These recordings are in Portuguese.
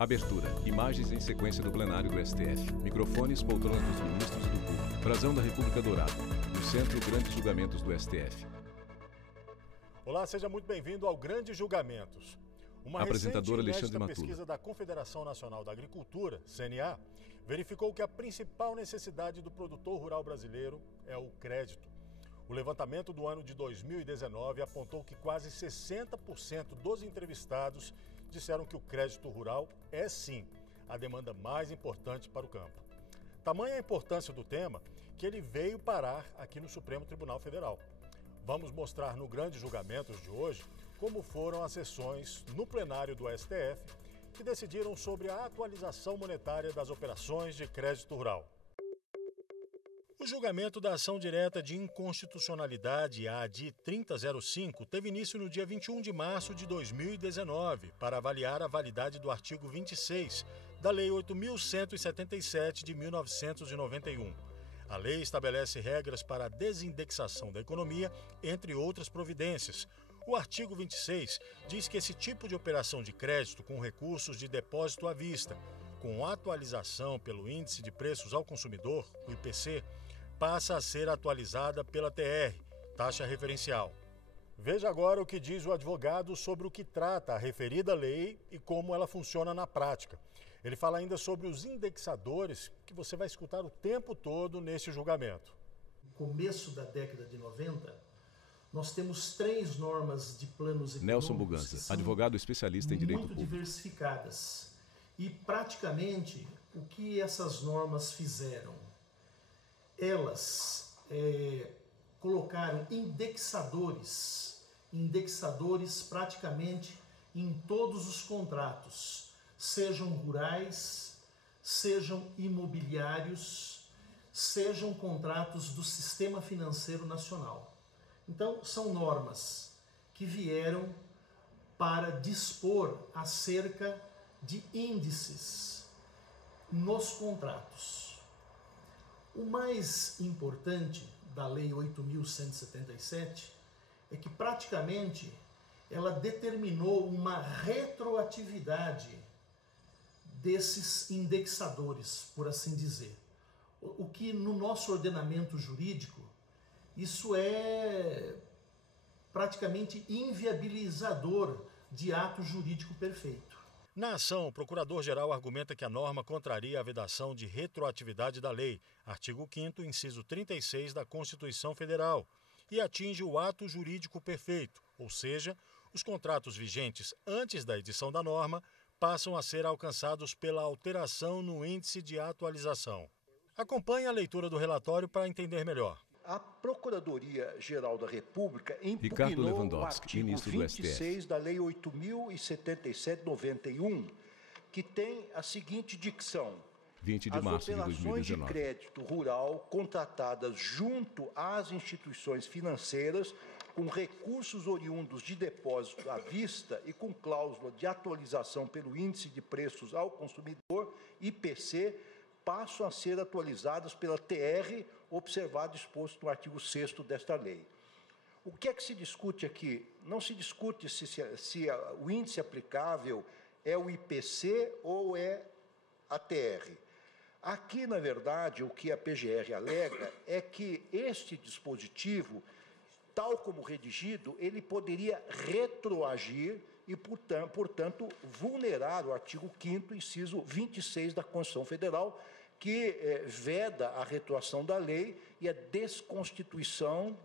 Abertura. Imagens em sequência do plenário do STF. Microfones, poltronas dos ministros e do público. Brasão da República Dourado. No centro, grandes julgamentos do STF. Olá, seja muito bem-vindo ao Grandes Julgamentos. Uma Apresentador Alexandre recente Matula. pesquisa da Confederação Nacional da Agricultura, CNA, verificou que a principal necessidade do produtor rural brasileiro é o crédito. O levantamento do ano de 2019 apontou que quase 60% dos entrevistados disseram que o crédito rural é, sim, a demanda mais importante para o campo. Tamanha a importância do tema que ele veio parar aqui no Supremo Tribunal Federal. Vamos mostrar no Grandes Julgamentos de hoje como foram as sessões no plenário do STF que decidiram sobre a atualização monetária das operações de crédito rural. O julgamento da ação direta de inconstitucionalidade ADI 3005 teve início no dia 21 de março de 2019 para avaliar a validade do artigo 26 da Lei 8.177 de 1991. A lei estabelece regras para a desindexação da economia, entre outras providências. O artigo 26 diz que esse tipo de operação de crédito com recursos de depósito à vista, com atualização pelo Índice de Preços ao Consumidor, o IPC, passa a ser atualizada pela TR, taxa referencial. Veja agora o que diz o advogado sobre o que trata a referida lei e como ela funciona na prática. Ele fala ainda sobre os indexadores que você vai escutar o tempo todo nesse julgamento. No começo da década de 90, nós temos 3 normas de planos econômicos Nelson Buganza, advogado especialista em direito muito público. Diversificadas. E praticamente o que essas normas fizeram? Elas colocaram indexadores praticamente em todos os contratos, sejam rurais, sejam imobiliários, sejam contratos do Sistema Financeiro Nacional. Então, são normas que vieram para dispor acerca de índices nos contratos. O mais importante da Lei 8.177 é que praticamente ela determinou uma retroatividade desses indexadores, por assim dizer. O que no nosso ordenamento jurídico, isso é praticamente inviabilizador de ato jurídico perfeito. Na ação, o procurador-geral argumenta que a norma contraria a vedação de retroatividade da lei, artigo 5º, inciso 36 da Constituição Federal, e atinge o ato jurídico perfeito, ou seja, os contratos vigentes antes da edição da norma passam a ser alcançados pela alteração no índice de atualização. Acompanhe a leitura do relatório para entender melhor. A Procuradoria-Geral da República Ricardo impugnou o Lewandowski, artigo ministro do 26 da Lei 8.077/91, que tem a seguinte dicção: 20 de as março de operações de 2019. crédito rural contratadas junto às instituições financeiras com recursos oriundos de depósito à vista e com cláusula de atualização pelo Índice de Preços ao Consumidor, IPC, passam a ser atualizadas pela TR, observado exposto no artigo 6º desta lei. O que é que se discute aqui? Não se discute se o índice aplicável é o IPC ou é a TR. Aqui, na verdade, o que a PGR alega é que este dispositivo, tal como redigido, ele poderia retroagir e, portanto, vulnerar o artigo 5º, inciso 26 da Constituição Federal, que veda a retroação da lei e a desconstituição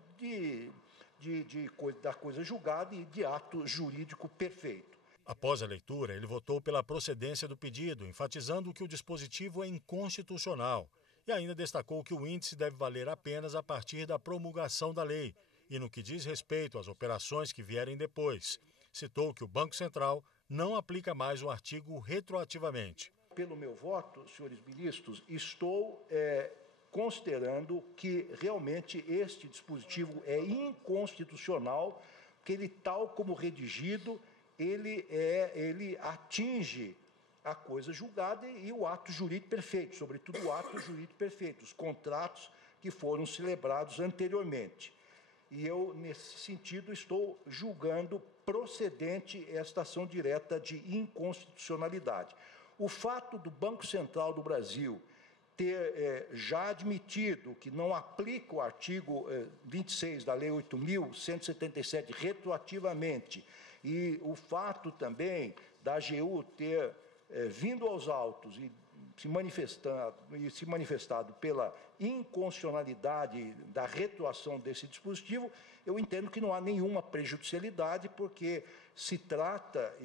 da coisa julgada e de ato jurídico perfeito. Após a leitura, ele votou pela procedência do pedido, enfatizando que o dispositivo é inconstitucional e ainda destacou que o índice deve valer apenas a partir da promulgação da lei e no que diz respeito às operações que vierem depois. Citou que o Banco Central não aplica mais o artigo retroativamente. Pelo meu voto, senhores ministros, estou considerando que realmente este dispositivo é inconstitucional, que ele, tal como redigido, ele atinge a coisa julgada e o ato jurídico perfeito, sobretudo o ato jurídico perfeito, os contratos que foram celebrados anteriormente. E eu, nesse sentido, estou julgando procedente esta ação direta de inconstitucionalidade. O fato do Banco Central do Brasil ter já admitido que não aplica o artigo 26 da Lei 8.177 retroativamente, e o fato também da AGU ter vindo aos autos e se manifestado pela inconstitucionalidade da retroação desse dispositivo, eu entendo que não há nenhuma prejudicialidade, porque se trata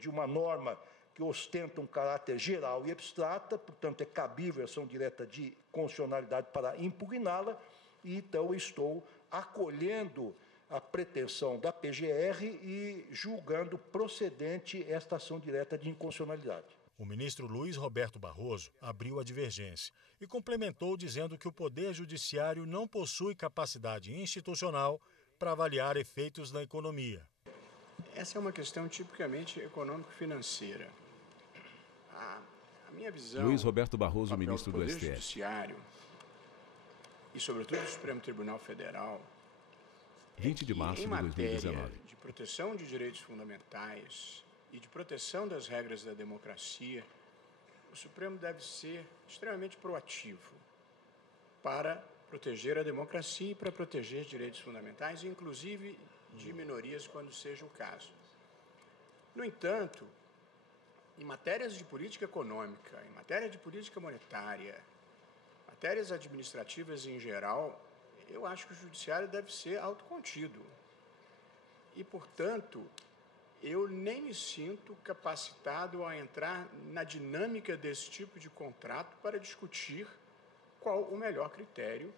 de uma norma que ostenta um caráter geral e abstrata, portanto, é cabível a ação direta de constitucionalidade para impugná-la, e então estou acolhendo a pretensão da PGR e julgando procedente esta ação direta de inconstitucionalidade. O ministro Luiz Roberto Barroso abriu a divergência e complementou dizendo que o Poder Judiciário não possui capacidade institucional para avaliar efeitos na economia. Essa é uma questão tipicamente econômico-financeira. A minha visão... Luiz Roberto Barroso, ministro do STF. Judiciário e, sobretudo, do Supremo Tribunal Federal... 20 de março de 2019. Em matéria de proteção de direitos fundamentais e de proteção das regras da democracia, o Supremo deve ser extremamente proativo para proteger a democracia e para proteger direitos fundamentais, inclusive de minorias, quando seja o caso. No entanto, em matérias de política econômica, em matéria de política monetária, matérias administrativas em geral, eu acho que o judiciário deve ser autocontido. E, portanto, eu nem me sinto capacitado a entrar na dinâmica desse tipo de contrato para discutir qual o melhor critério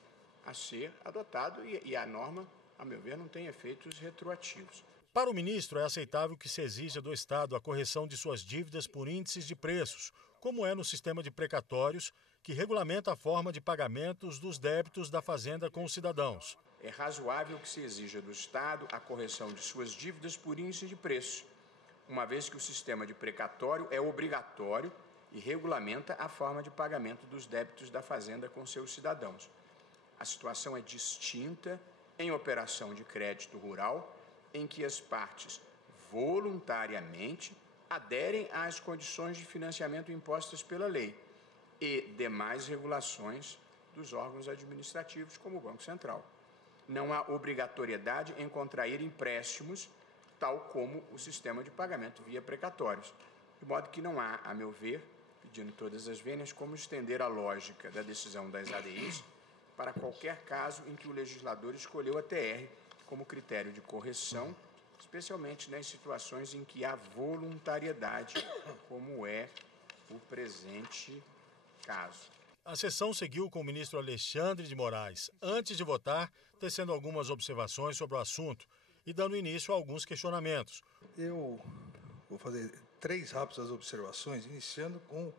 a ser adotado, e a norma, a meu ver, não tem efeitos retroativos. Para o ministro, é aceitável que se exija do Estado a correção de suas dívidas por índices de preços, como é no sistema de precatórios, que regulamenta a forma de pagamentos dos débitos da Fazenda com os cidadãos. É razoável que se exija do Estado a correção de suas dívidas por índice de preço, uma vez que o sistema de precatório é obrigatório e regulamenta a forma de pagamento dos débitos da Fazenda com seus cidadãos. A situação é distinta em operação de crédito rural, em que as partes voluntariamente aderem às condições de financiamento impostas pela lei e demais regulações dos órgãos administrativos, como o Banco Central. Não há obrigatoriedade em contrair empréstimos, tal como o sistema de pagamento via precatórios. De modo que não há, a meu ver, pedindo todas as vênias, como estender a lógica da decisão das ADIs para qualquer caso em que o legislador escolheu a TR como critério de correção, especialmente nas situações em que há voluntariedade, como é o presente caso. A sessão seguiu com o ministro Alexandre de Moraes, antes de votar, tecendo algumas observações sobre o assunto e dando início a alguns questionamentos. Eu vou fazer 3 rápidas observações, iniciando com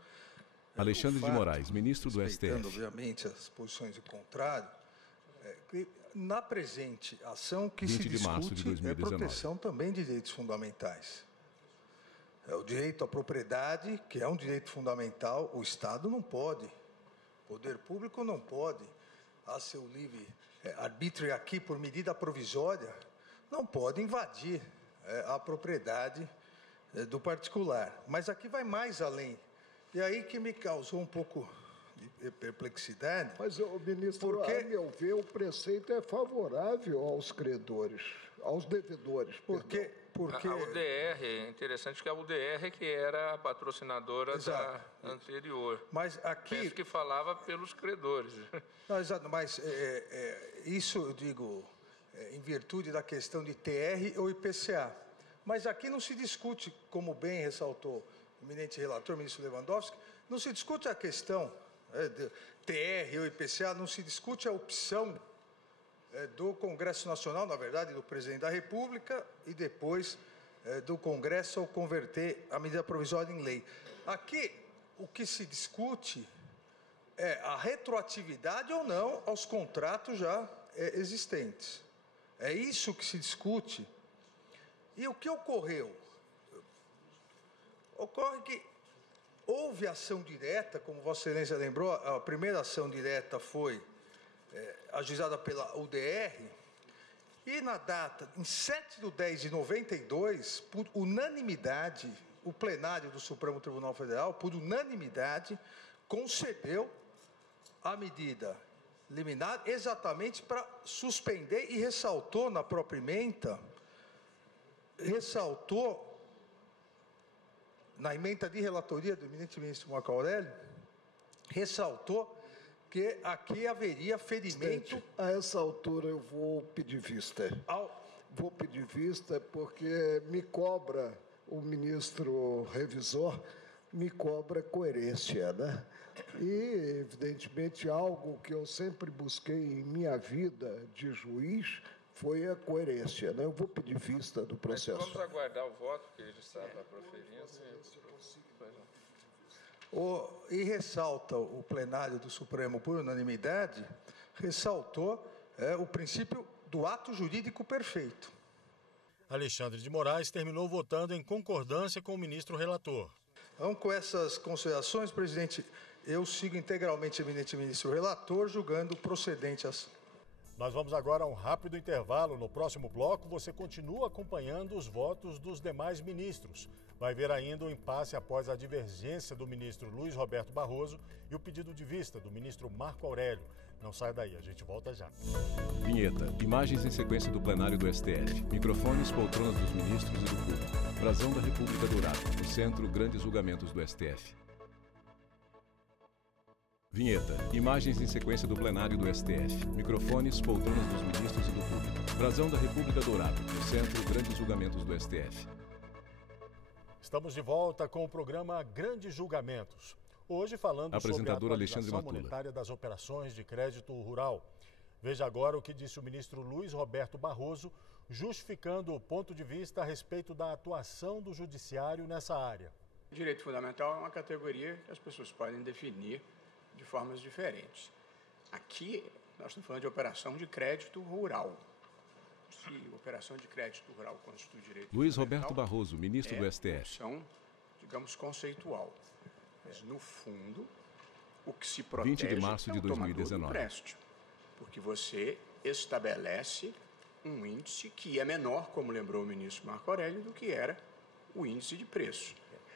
Alexandre de Moraes, ministro do STF. Respeitando, obviamente, as posições do contrário, na presente ação que se discute é proteção também de direitos fundamentais. É o direito à propriedade, que é um direito fundamental, o Estado não pode, o poder público não pode, a seu livre arbítrio aqui por medida provisória, não pode invadir a propriedade do particular. Mas aqui vai mais além. E aí que me causou um pouco de perplexidade. Mas, ministro, porque, a meu ver, o preceito é favorável aos credores, aos devedores. Porque a UDR, é interessante que a UDR que era a patrocinadora da anterior. Mas aqui... Penso que falava pelos credores. Não, exato, mas isso eu digo em virtude da questão de TR ou IPCA. Mas aqui não se discute, como bem ressaltou o eminente relator, o ministro Lewandowski, não se discute a questão de TR ou IPCA, não se discute a opção do Congresso Nacional, na verdade, do Presidente da República, e depois do Congresso ao converter a medida provisória em lei. Aqui, o que se discute é a retroatividade ou não aos contratos já existentes. É isso que se discute. E o que ocorreu? Ocorre que houve ação direta, como Vossa Excelência lembrou, a primeira ação direta foi ajuizada pela UDR, e na data, em 7/10/92, por unanimidade o plenário do Supremo Tribunal Federal, por unanimidade, concedeu a medida liminar exatamente para suspender e ressaltou na própria emenda, na emenda de relatoria do eminente ministro Marco Aurélio, ressaltou que aqui haveria ferimento... Presidente, a essa altura eu vou pedir vista. Vou pedir vista porque me cobra, o ministro revisor, me cobra coerência, né? E, evidentemente, algo que eu sempre busquei em minha vida de juiz foi a coerência, né? Eu vou pedir vista do processo. Vamos aguardar o voto que ele está proferindo. E ressalta o plenário do Supremo, por unanimidade, ressaltou o princípio do ato jurídico perfeito. Alexandre de Moraes terminou votando em concordância com o ministro relator. Então, com essas considerações, presidente, eu sigo integralmente o eminente ministro relator, julgando procedente as... Nós vamos agora a um rápido intervalo. No próximo bloco, você continua acompanhando os votos dos demais ministros. Vai ver ainda o impasse após a divergência do ministro Luiz Roberto Barroso e o pedido de vista do ministro Marco Aurélio. Não saia daí, a gente volta já. Vinheta. Imagens em sequência do plenário do STF. Microfones, poltronas dos ministros e do público. Brasão da República Dourada. No centro, grandes julgamentos do STF. Vinheta. Imagens em sequência do plenário do STF. Microfones, poltronas dos ministros e do público. Brasão da República Dourada. No centro, grandes julgamentos do STF. Estamos de volta com o programa Grandes Julgamentos. Hoje falando sobre a atualização monetária das operações de crédito rural. Veja agora o que disse o ministro Luiz Roberto Barroso, justificando o ponto de vista a respeito da atuação do judiciário nessa área. O direito fundamental é uma categoria que as pessoas podem definir de formas diferentes. Aqui, nós estamos falando de operação de crédito rural. Se operação de crédito rural constitui direito Luiz Roberto Barroso, ministro do STF. São, digamos, conceitual. Mas, no fundo, o que se protege 20 de março de 2019. Do empréstimo, porque você estabelece um índice que é menor, como lembrou o ministro Marco Aurélio, do que era o índice de preço.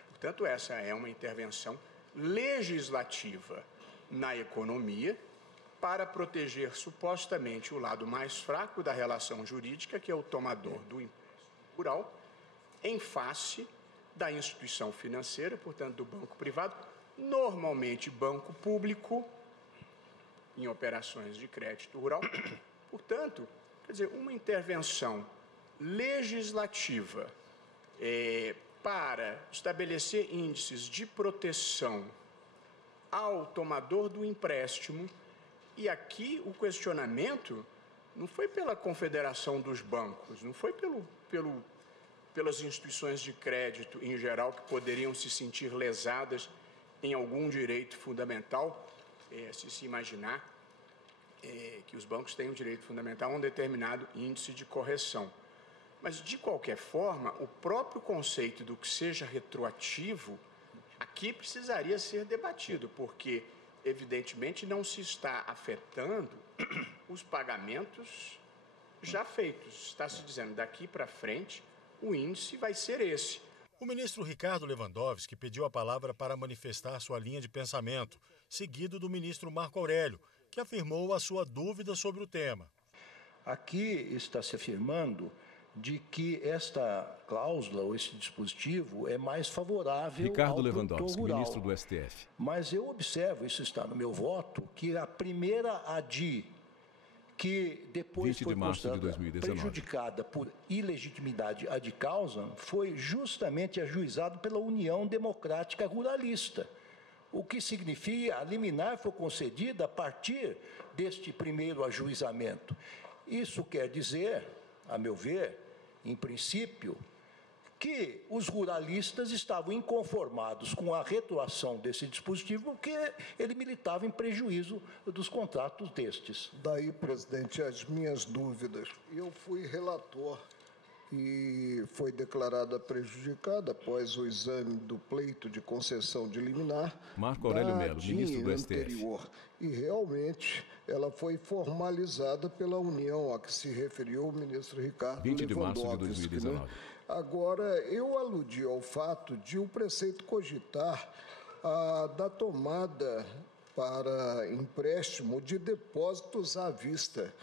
Portanto, essa é uma intervenção legislativa na economia para proteger supostamente o lado mais fraco da relação jurídica, que é o tomador do empréstimo rural, em face da instituição financeira, portanto, do banco privado, normalmente banco público, em operações de crédito rural. Portanto, quer dizer, uma intervenção legislativa para estabelecer índices de proteção ao tomador do empréstimo. E aqui o questionamento não foi pela Confederação dos Bancos, não foi pelas instituições de crédito em geral que poderiam se sentir lesadas em algum direito fundamental, se imaginar que os bancos têm um direito fundamental a um determinado índice de correção. Mas, de qualquer forma, o próprio conceito do que seja retroativo aqui precisaria ser debatido, porque evidentemente não se está afetando os pagamentos já feitos. Está se dizendo, daqui para frente, o índice vai ser esse. O ministro Ricardo Lewandowski pediu a palavra para manifestar sua linha de pensamento, seguido do ministro Marco Aurélio, que afirmou a sua dúvida sobre o tema. Aqui está se afirmando de que esta cláusula ou esse dispositivo é mais favorável Ricardo ao Lewandowski, rural. ministro do STF. Mas eu observo, isso está no meu voto, que a primeira ADI, que depois foi prejudicada por ilegitimidade ad causam, foi justamente ajuizado pela União Democrática Ruralista. O que significa a liminar foi concedida a partir deste primeiro ajuizamento. Isso quer dizer, a meu ver, em princípio, que os ruralistas estavam inconformados com a retroação desse dispositivo, porque ele militava em prejuízo dos contratos destes. Daí, presidente, as minhas dúvidas. Eu fui relator e foi declarada prejudicada após o exame do pleito de concessão de liminar. Marco Aurélio Melo, ministro do STF. E realmente ela foi formalizada pela União a que se referiu o ministro Ricardo 20 de março de Lewandowski, 2019. né? Agora, eu aludi ao fato de o preceito cogitar da tomada para empréstimo de depósitos à vista.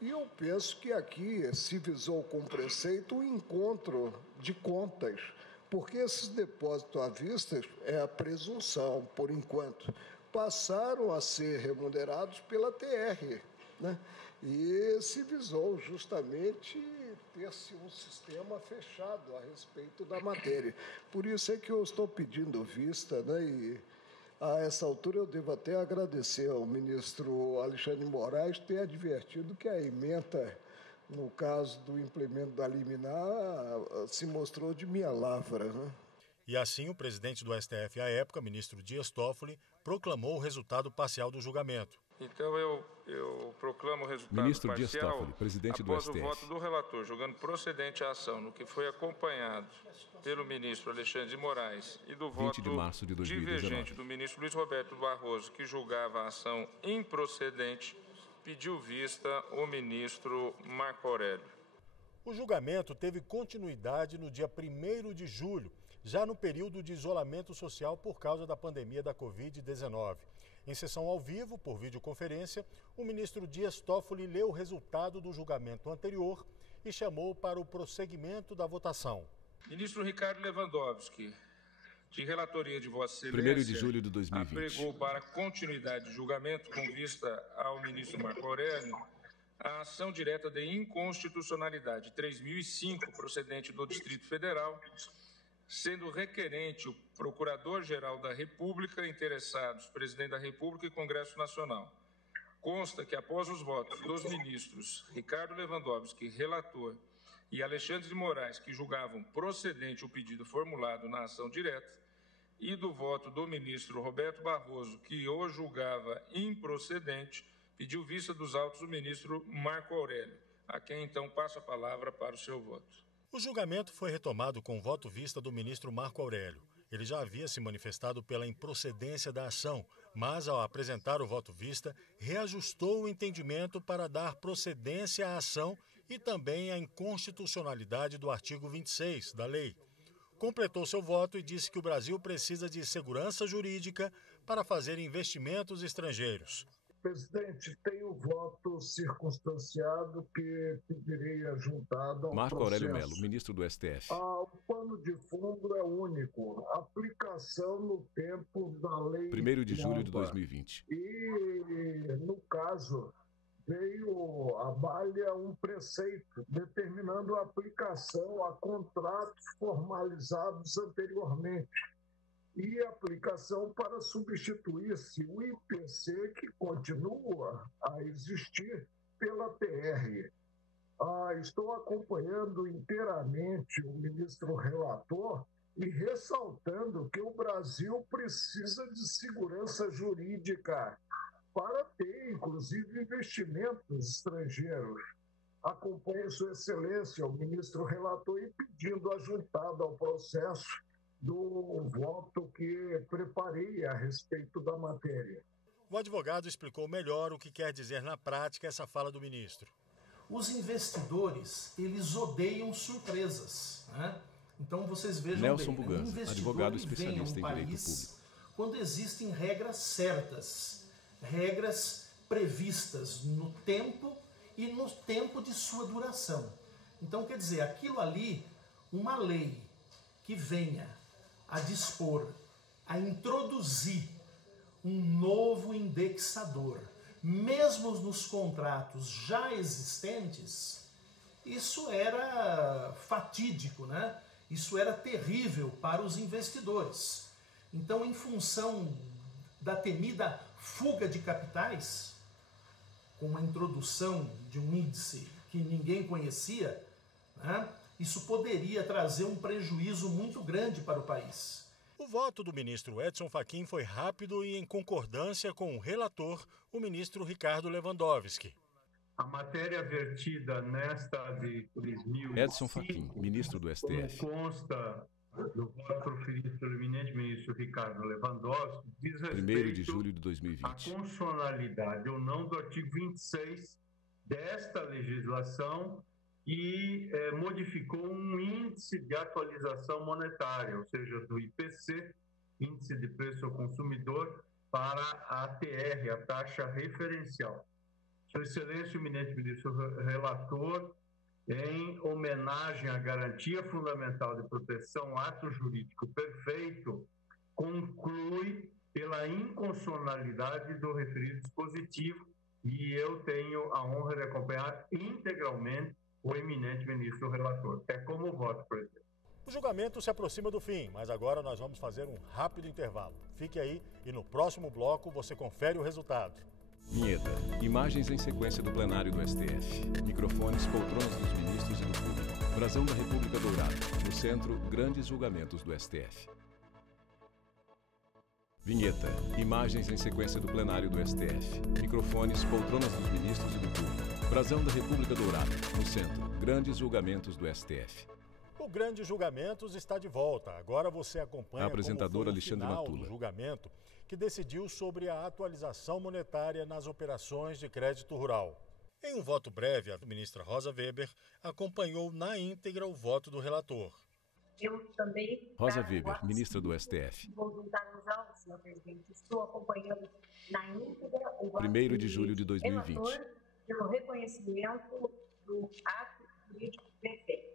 E eu penso que aqui se visou com o preceito um encontro de contas, porque esses depósitos à vista é a presunção, por enquanto, passaram a ser remunerados pela TR, né? E se visou justamente ter-se um sistema fechado a respeito da matéria. Por isso é que eu estou pedindo vista, né? E a essa altura eu devo até agradecer ao ministro Alexandre de Moraes ter advertido que a ementa, no caso do implemento da liminar, se mostrou de minha lavra, né? E assim o presidente do STF à época, ministro Dias Toffoli, proclamou o resultado parcial do julgamento. Então eu proclamo o resultado ministro parcial Dias Toffoli, presidente do STF. Após o voto do relator, julgando procedente a ação, no que foi acompanhado pelo ministro Alexandre de Moraes e do voto de março de 2019. divergente do ministro Luiz Roberto Barroso, que julgava a ação improcedente, pediu vista o ministro Marco Aurélio. O julgamento teve continuidade no dia 1º de julho, já no período de isolamento social por causa da pandemia da Covid-19. Em sessão ao vivo, por videoconferência, o ministro Dias Toffoli leu o resultado do julgamento anterior e chamou para o prosseguimento da votação. Ministro Ricardo Lewandowski, de relatoria de Vossa Excelência, 1º de julho de 2020. apregou para continuidade de julgamento com vista ao ministro Marco Aurélio a ação direta de inconstitucionalidade 3005, procedente do Distrito Federal, sendo requerente o Procurador-Geral da República, interessados, Presidente da República e Congresso Nacional. Consta que após os votos dos ministros Ricardo Lewandowski, relator, e Alexandre de Moraes, que julgavam procedente o pedido formulado na ação direta, e do voto do ministro Roberto Barroso, que o julgava improcedente, pediu vista dos autos do ministro Marco Aurélio, a quem então passo a palavra para o seu voto. O julgamento foi retomado com voto vista do ministro Marco Aurélio. Ele já havia se manifestado pela improcedência da ação, mas, ao apresentar o voto vista, reajustou o entendimento para dar procedência à ação e também à inconstitucionalidade do artigo 26 da lei. Completou seu voto e disse que o Brasil precisa de segurança jurídica para fazer investimentos estrangeiros. Presidente, tem o voto circunstanciado que pedirei ajuntado ao Marco processo. Aurélio Mello, ministro do STF. O pano de fundo é único. Aplicação no tempo da lei... 1º de julho de 2020. E, no caso, veio à baila um preceito determinando a aplicação a contratos formalizados anteriormente e aplicação para substituir-se o IPC, que continua a existir, pela TR. Estou acompanhando inteiramente o ministro relator e ressaltando que o Brasil precisa de segurança jurídica para ter, inclusive, investimentos estrangeiros. Acompanho Sua Excelência, o ministro relator, e pedindo ajuntado ao processo do voto que preparei a respeito da matéria. O advogado explicou melhor o que quer dizer na prática essa fala do ministro. Os investidores, eles odeiam surpresas, né? Então vocês vejam Nelson bem, Buganza, um investidor advogado vem especialista a um em direito país público. quando existem regras certas, regras previstas no tempo e no tempo de sua duração. Então, quer dizer, aquilo ali, uma lei que venha a dispor, a introduzir um novo indexador, mesmo nos contratos já existentes, isso era fatídico, né? Isso era terrível para os investidores. Então, em função da temida fuga de capitais, com a introdução de um índice que ninguém conhecia, né? Isso poderia trazer um prejuízo muito grande para o país. O voto do ministro Edson Fachin foi rápido e em concordância com o relator, o ministro Ricardo Lewandowski. A matéria vertida nesta de 2005... Edson Fachin, ministro do STF. Como consta do voto proferido pelo eminente ministro Ricardo Lewandowski, diz respeito 1º de julho de 2020. à constitucionalidade ou não do artigo 26 desta legislação e modificou um índice de atualização monetária, ou seja, do IPC, Índice de Preço ao Consumidor, para a ATR, a taxa referencial. Sua Excelência, o eminente ministro relator, em homenagem à garantia fundamental de proteção ao ato jurídico perfeito, conclui pela inconstitucionalidade do referido dispositivo, e eu tenho a honra de acompanhar integralmente o eminente ministro relator. É como voto, presidente. O julgamento se aproxima do fim, mas agora nós vamos fazer um rápido intervalo. Fique aí e no próximo bloco você confere o resultado. Vinheta. Imagens em sequência do plenário do STF. Microfones, poltronas dos ministros e do público. Brasão da República Dourada. No centro, grandes julgamentos do STF. Vinheta. Imagens em sequência do plenário do STF. Microfones, poltronas dos ministros e do público. Brasão da República Dourada. No centro, grandes julgamentos do STF. O Grande Julgamentos está de volta. Agora você acompanha a apresentadora como foi o Alexandre final Matula. do julgamento que decidiu sobre a atualização monetária nas operações de crédito rural. Em um voto breve, a ministra Rosa Weber acompanhou na íntegra o voto do relator. Eu também... Rosa Weber, ministra do STF. Vou juntar nos autos, senhor presidente. Estou acompanhando na íntegra o voto 1º de julho de 2020. relator pelo reconhecimento do ato jurídico perfeito.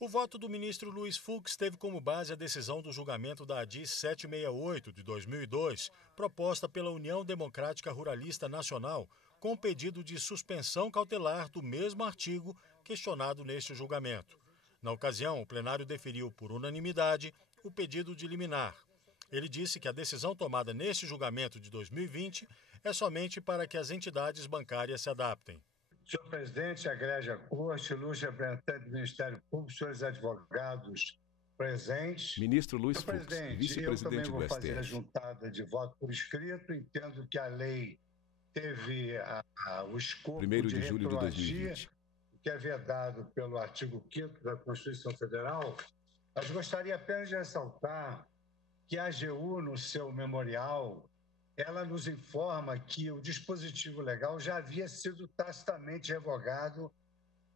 O voto do ministro Luiz Fux teve como base a decisão do julgamento da ADI 768 de 2002, proposta pela União Democrática Ruralista Nacional, com pedido de suspensão cautelar do mesmo artigo questionado neste julgamento. Na ocasião, o plenário deferiu por unanimidade o pedido de liminar. Ele disse que a decisão tomada neste julgamento de 2020 é somente para que as entidades bancárias se adaptem. Senhor presidente, egrégia corte, ilustre representante do Ministério Público, senhores advogados presentes. Ministro Luiz Fux, vice-presidente do STF. Eu também vou fazer a juntada de voto por escrito. Entendo que a lei teve o escopo 1º de de julho de retroagir, 2020. que é vedado pelo artigo 5º da Constituição Federal. Mas gostaria apenas de ressaltar que a AGU, no seu memorial, ela nos informa que o dispositivo legal já havia sido tacitamente revogado,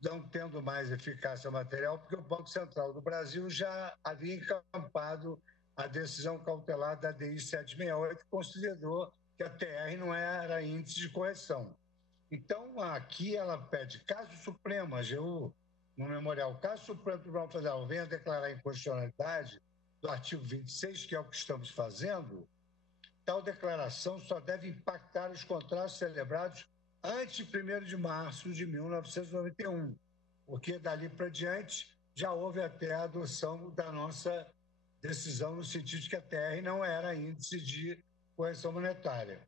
não tendo mais eficácia material, porque o Banco Central do Brasil já havia encampado a decisão cautelar da DI 768, que considerou que a TR não era índice de correção. Então, aqui ela pede, caso o Supremo, a AGU, no memorial, caso o Supremo Tribunal Federal venha declarar a inconstitucionalidade do artigo 26, que é o que estamos fazendo, tal declaração só deve impactar os contratos celebrados antes de 1º de março de 1991, porque dali para diante já houve até a adoção da nossa decisão no sentido de que a TR não era índice de correção monetária.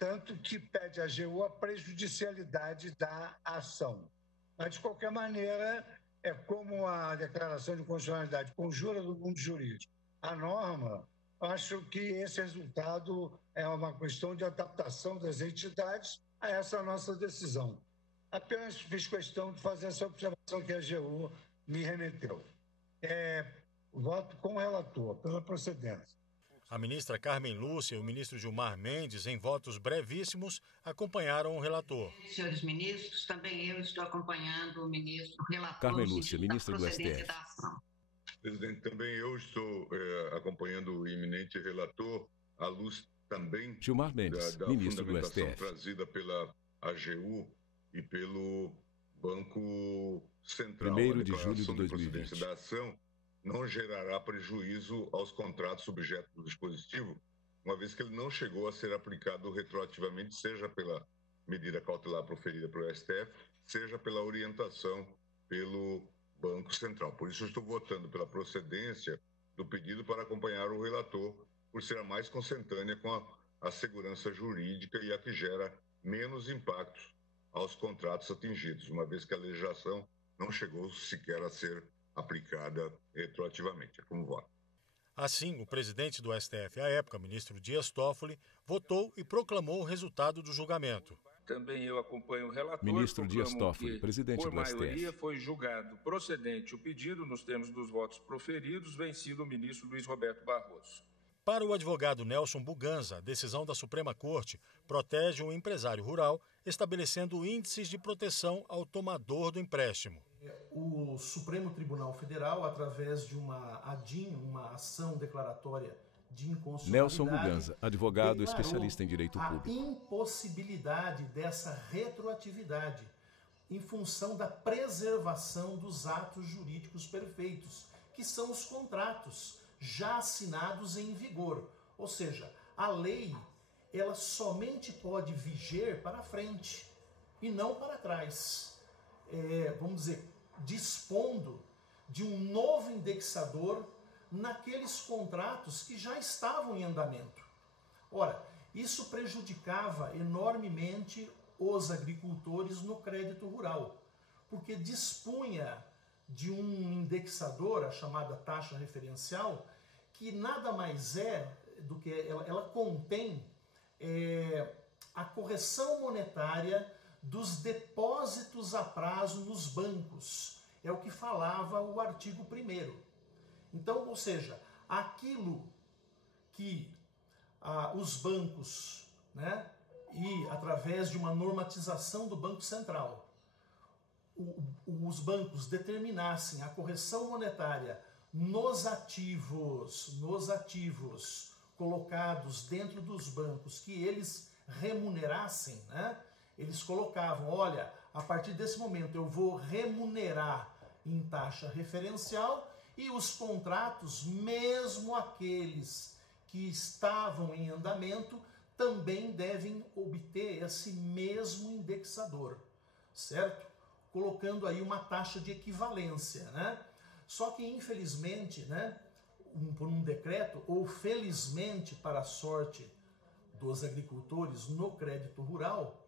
Tanto que pede à AGU a prejudicialidade da ação. Mas, de qualquer maneira, é como a declaração de constitucionalidade conjura do mundo jurídico a norma. Acho que esse resultado é uma questão de adaptação das entidades a essa nossa decisão. Apenas fiz questão de fazer essa observação que a AGU me remeteu. Voto com o relator, pela procedência. A ministra Carmen Lúcia e o ministro Gilmar Mendes, em votos brevíssimos, acompanharam o relator. Senhores ministros, também eu estou acompanhando o ministro relator. Carmen Lúcia, ministra do STF. Presidente, também eu estou acompanhando o eminente relator, à luz também Gilmar Mendes, da ministro do STF. Trazida pela AGU e pelo Banco Central. 1º de julho de 2020. Da ação não gerará prejuízo aos contratos objeto do dispositivo, uma vez que ele não chegou a ser aplicado retroativamente, seja pela medida cautelar proferida pelo STF, seja pela orientação pelo Banco Central. Por isso, eu estou votando pela procedência do pedido para acompanhar o relator, por ser a mais consentânea com a segurança jurídica e a que gera menos impactos aos contratos atingidos, uma vez que a legislação não chegou sequer a ser aplicada retroativamente. É como voto. Assim, o presidente do STF à época, ministro Dias Toffoli, votou e proclamou o resultado do julgamento. Também eu acompanho o relator. Ministro Dias Toffoli, presidente do STF. Por maioria, foi julgado procedente o pedido nos termos dos votos proferidos, vencido o ministro Luiz Roberto Barroso. Para o advogado Nelson Buganza, a decisão da Suprema Corte protege o empresário rural, estabelecendo índices de proteção ao tomador do empréstimo. O Supremo Tribunal Federal, através de uma ADIM, uma ação declaratória de inconstitucionalidade, Nelson Muganza, advogado especialista em direito público. A impossibilidade dessa retroatividade em função da preservação dos atos jurídicos perfeitos, que são os contratos já assinados em vigor. Ou seja, a lei, ela somente pode viger para frente e não para trás. Vamos dizer, dispondo de um novo indexador naqueles contratos que já estavam em andamento. Ora, isso prejudicava enormemente os agricultores no crédito rural, porque dispunha de um indexador, a chamada taxa referencial, que nada mais é do que ela contém a correção monetária dos depósitos a prazo nos bancos. É o que falava o artigo 1º. Então, ou seja, aquilo que os bancos, né, e através de uma normatização do Banco Central, os bancos determinassem a correção monetária nos ativos colocados dentro dos bancos, que eles remunerassem, né? Eles colocavam, olha, a partir desse momento eu vou remunerar em taxa referencial, e os contratos, mesmo aqueles que estavam em andamento, também devem obter esse mesmo indexador, certo? Colocando aí uma taxa de equivalência, né? Só que, infelizmente, né, por um decreto, ou felizmente para a sorte dos agricultores no crédito rural,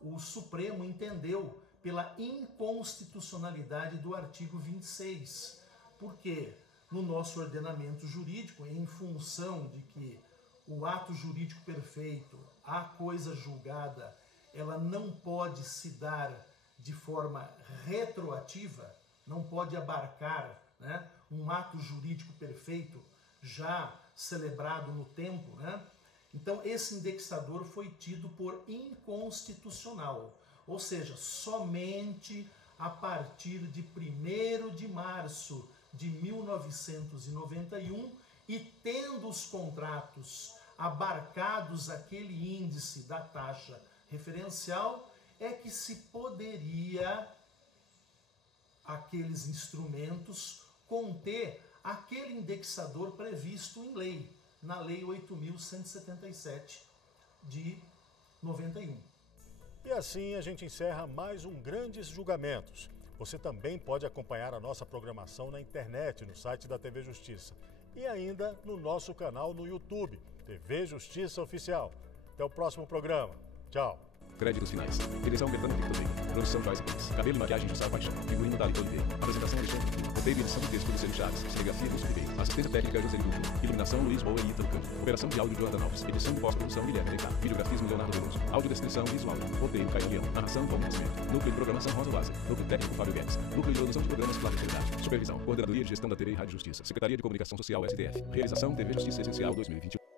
o Supremo entendeu pela inconstitucionalidade do artigo 26, porque no nosso ordenamento jurídico, em função de que o ato jurídico perfeito, a coisa julgada, ela não pode se dar de forma retroativa, não pode abarcar, né, um ato jurídico perfeito já celebrado no tempo, né? Então esse indexador foi tido por inconstitucional, ou seja, somente a partir de 1º de março de 1991, e tendo os contratos abarcados aquele índice da taxa referencial, é que se poderia aqueles instrumentos conter aquele indexador previsto em lei, na Lei 8.177 de 91. E assim a gente encerra mais um Grandes Julgamentos. Você também pode acompanhar a nossa programação na internet, no site da TV Justiça, e ainda no nosso canal no YouTube, TV Justiça Oficial. Até o próximo programa. Tchau. Créditos finais. Direção Bertano Victor Veiga. Produção Joyce Pires. Cabelo e maquiagem José Paixão. Figurino Dalito Oliveira. Apresentação Alexandre Filho. Roteiro e edição de texto Lucero Chaves. Cinegrafia Lúcio Ribeiro. Assistência técnica José Dudu. Iluminação Luiz Boa e Ítalo Câmbio. Operação de áudio Jordan Alves. Edição de pós-produção Guilherme Deitá. Videografismo Leonardo Veloso. Audiodescrição visual. Roteiro Caio Leão. Narração Paulo Nascimento. Núcleo de programação Rosa Lázaro. Núcleo técnico Fábio Guedes. Núcleo de produção de programas Flávio Trindade. Supervisão. Coordenadoria de Gestão da TV e Rádio Justiça. Secretaria de Comunicação Social STF. Realização TV Justiça Essencial 2021.